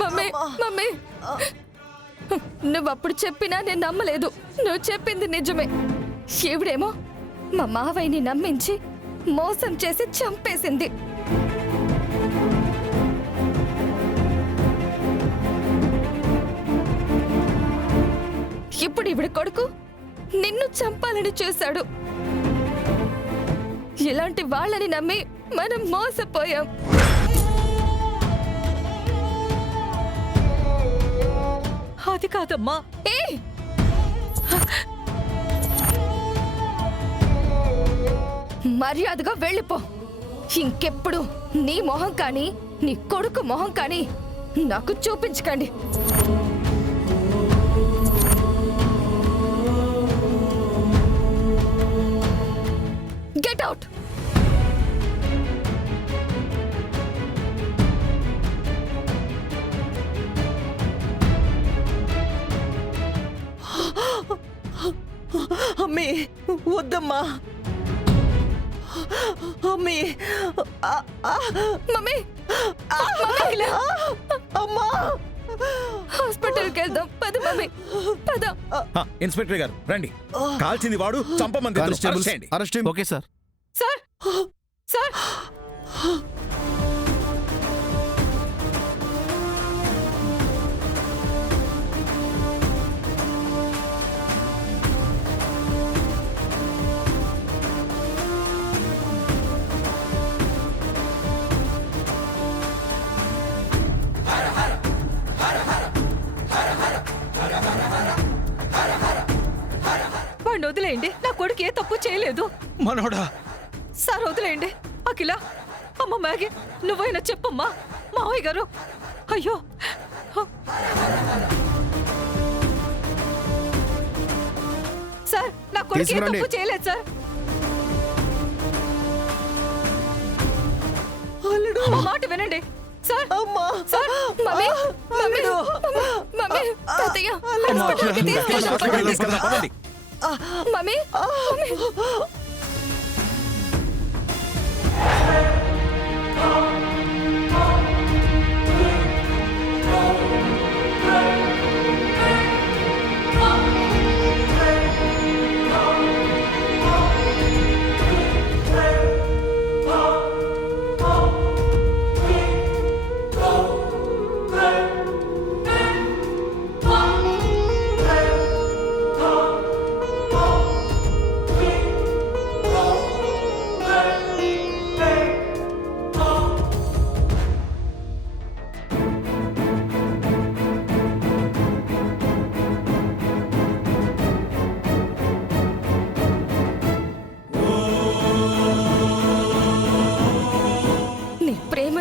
Mummy mummy నువ్వప్పుడు చెప్పినా నేను నమ్మలేదు. నువ్వు చెప్పింది నిజమే. ఈవిడేమో మా మావయ్యని నమ్మించి మోసం చేసి చంపేసింది. ఇప్పుడు ఈవిడ కొడుకు నిన్ను చంపాలని చూశాడు. ఇలాంటి వాళ్ళని నమ్మి మనం మోసపోయాం. అది కాదమ్మా. మర్యాదగా వెళ్ళిపో. ఇంకెప్పుడు నీ మొహం కానీ నీ కొడుకు మొహం కానీ నాకు చూపించకండి. Get out. అమ్మే వద్దమ్మా. అమ్మే మమ్మీ అమ్మా హాస్పిటల్కి వెళ్దాం. పద మమ్మీ పద. ఇన్స్పెక్టర్ గారు రండి. కాల్చింది వాడు, చంపమంది arrest. Okay sir. Sir sir వాడిని వదిలేయండి. నా కొడుకు ఏ తప్పు చేయలేదు. మనోడా సార్ వదిలేయండి. అఖిల, అమ్మ మ్యాగీ, నువ్వైనా చెప్పమ్మా. మావయ్య గారు, అయ్యో సార్, నా కొడుకు ఏ తప్పు చేయలేదు సార్. అమ్మ మాట వినండి sir. Sir mummy mummy mummy తాతయ్య హాస్పిటల్కి తీసుకెళ్ళండి. మమ్మీ మమ్మీ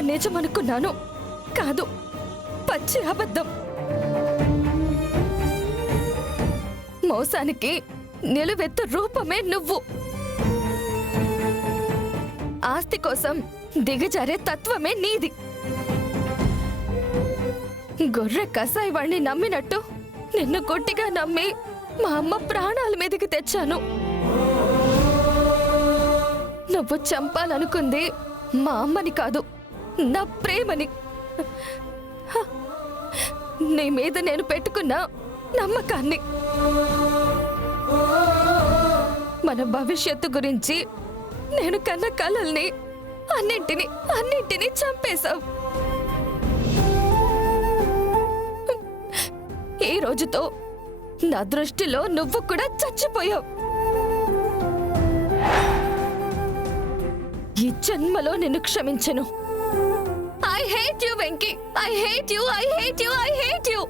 నిజమనుకున్నాను. కాదు, పచ్చి అబద్ధం. మోసానికి నిలువెత్తు రూపమే నువ్వు. ఆస్తి కోసం దిగజారే తత్వమే నీది. గొర్రె కసాయి వాణ్ణి నమ్మినట్టు నిన్ను గట్టిగా నమ్మి మా అమ్మ ప్రాణాల మీదకి తెచ్చాను. నువ్వు చంపాలనుకుంది మా అమ్మని కాదు, నా ప్రేమని. నీ మీద నేను పెట్టుకున్న నమ్మకాన్ని. మన భవిష్యత్తు గురించి నేను కన్న కలల్ని అన్నింటినీ చంపేశావు. ఈ రోజుతో నా దృష్టిలో నువ్వు కూడా చచ్చిపోయావు. ఈ జన్మలో నిన్ను క్షమించను. I hate you, Venky. I hate you, I hate you, I hate you.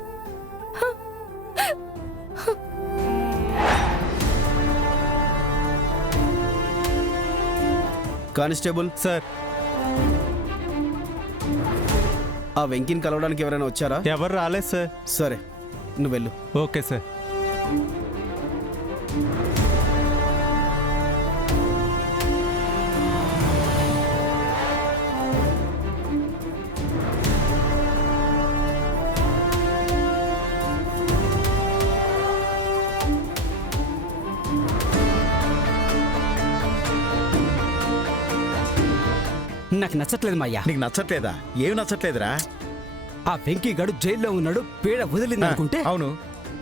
Constable sir, ఆ వెంకిని కలవడానికి ఎవరైనా వచ్చారా? ఎవరు రాలేదు సార్. సరే, నువ్వు వెళ్ళు. Okay sir. నాకు నచ్చట్లేదు మాయ్యా. నీకు నచ్చట్లేదా? ఏమి నచ్చట్లేదురా? ఆ వెంకీ గడు జైల్లో ఉన్నాడు, పీడ వదిలింది అనుకుంటే అవును.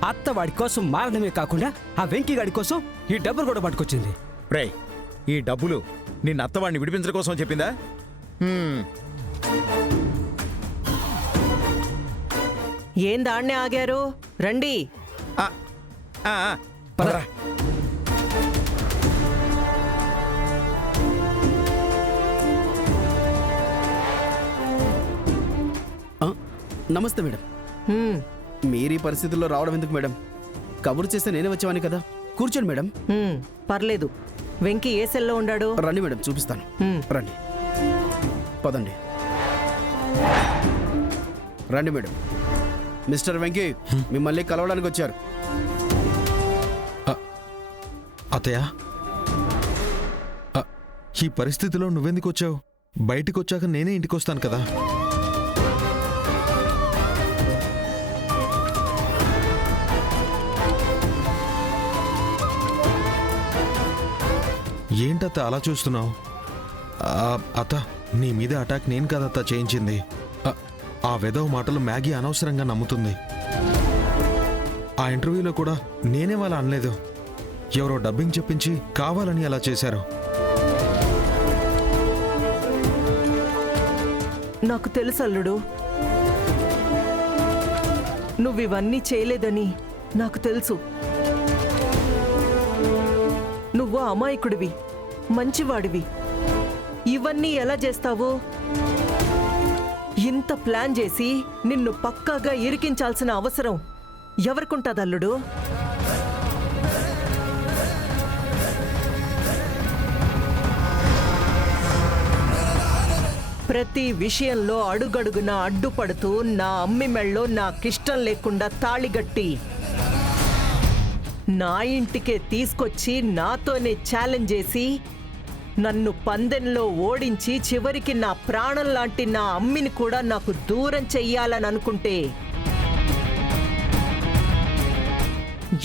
అత్త వాడి కోసం మారడమే కాకుండా ఆ వెంకీ గడి కోసం ఈ డబ్బులు కూడా పట్టుకొచ్చింది. రేయ్, ఈ డబ్బులు నిన్న అత్తవాడిని విడిపించడం కోసం చెప్పిందా? ఏం దాన్నే ఆగారు? రండి. ఆ, ఆ, ఆ, పదరా. ఆ, నమస్తే మేడం. హ్మ్, మీరు ఈ పరిస్థితుల్లో రావడం ఎందుకు మేడం? కబురు చేస్తే నేనే వచ్చేవాని కదా. కూర్చోండి మేడం. హ్మ్, పర్లేదు. వెంకీ ఏ సెల్లో ఉండాడు? రండి మేడం, చూపిస్తాను. హ్మ్. రండి, పదండి. రండి మేడం. మిస్టర్ వెంకీ మిమ్మల్ని కలవడానికి వచ్చారు. అతయ్య, ఈ పరిస్థితిలో నువ్వెందుకు వచ్చావు? బయటికి వచ్చాక నేనే ఇంటికి వస్తాను కదా. ఏంటత్త అలా చూస్తున్నావు? అత్త, నీ మీద అటాక్ నేను కదత్త చేయించింది. ఆ వెధవ మాటలు మ్యాగీ అనవసరంగా నమ్ముతుంది. ఆ ఇంటర్వ్యూలో కూడా నేనే వాళ్ళ అనలేదు. ఎవరో డబ్బింగ్ చెప్పించి కావాలని అలా చేశారు. నాకు తెలుసు అల్లుడు, నువ్వివన్నీ చేయలేదని నాకు తెలుసు. నువ్వు అమాయకుడివి, మంచివాడివి. ఇవన్నీ ఎలా చేస్తావు? ఇంత ప్లాన్ చేసి నిన్ను పక్కాగా ఇరికించాల్సిన అవసరం ఎవరికుంటుంది అల్లుడు? ప్రతి విషయంలో అడుగడుగున అడ్డుపడుతూ నా అమ్మి మెళ్ళో నాకిష్టం లేకుండా తాళిగట్టి నా ఇంటికే తీసుకొచ్చి నాతోనే ఛాలెంజ్ చేసి నన్ను పందెంలో ఓడించి చివరికి నా ప్రాణం లాంటి నా అమ్మిని కూడా నాకు దూరం చెయ్యాలని అనుకుంటే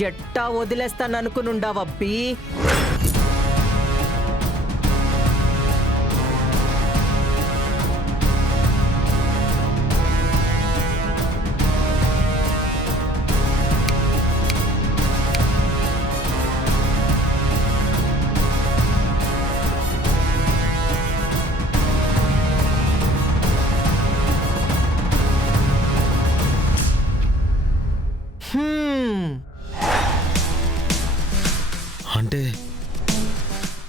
ఎట్టా వదిలేస్తాననుకునుండావబ్బీ?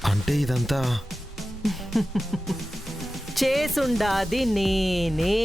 అంటే ఇదంతా చేసుండాది నేనే.